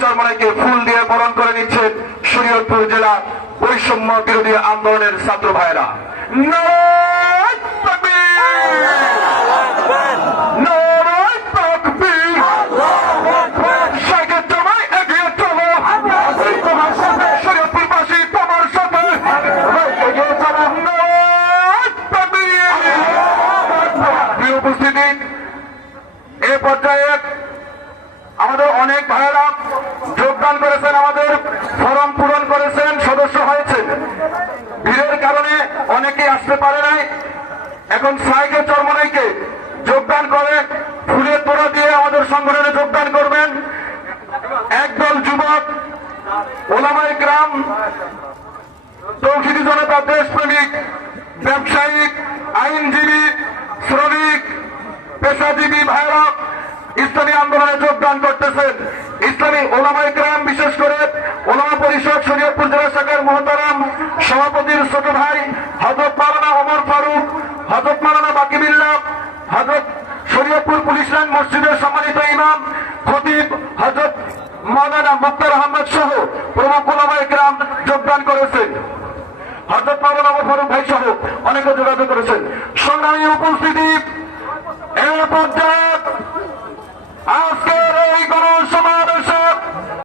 চরমনাইকে ফুল দিয়ে বরণ করে নিচ্ছেন শরীয়তপুর জেলা বৈষম্য বিরোধী আন্দোলনের ছাত্র ভাইরা এ পর্যায়ে আমাদের অনেক ভাইয়েরা যোগদান করেছেন আমাদের, ফরম পূরণ করেছেন, সদস্য হয়েছেন। ভিড়ের কারণে অনেকে আসতে পারে নাই। এখন সাইকে চরমনাইকে যোগদান করে ফুলের তোড়া দিয়ে আমাদের সংগঠনে যোগদান করবেন। একদল যুবক ওলামাই গ্রাম তৌহিদি জনতা, দেশপ্রেমিক, ব্যবসায়িক, আইনজীবী, শ্রমিক, পেশাজীবী ভাইরা ইসলামী আন্দোলনে যোগদান করতেছেন। ইসলামী ওলামাই গ্রাম বিশেষ করে ওলামা পরিষদ শরীয়তপুর জেলা শাখার মহতারাম সভাপতির ছোট ভাই হজরত মালানা ওমর ফারুক হজরত মালানা বাকিবিল্লা হজরত শরীয়তপুর পুলিশ লাইন মসজিদের সম্মানিত ইমাম, খতিব হজরত মাওলানা মুক্তার আহমদ সহ প্রমুখ ওলামাই গ্রাম যোগদান করেছেন। হজরত মাওলানা ওমর ফারুক ভাই সহ অনেকে যোগাযোগ করেছেন। সংগ্রামী উপস্থিতি, এ পর্যায়ে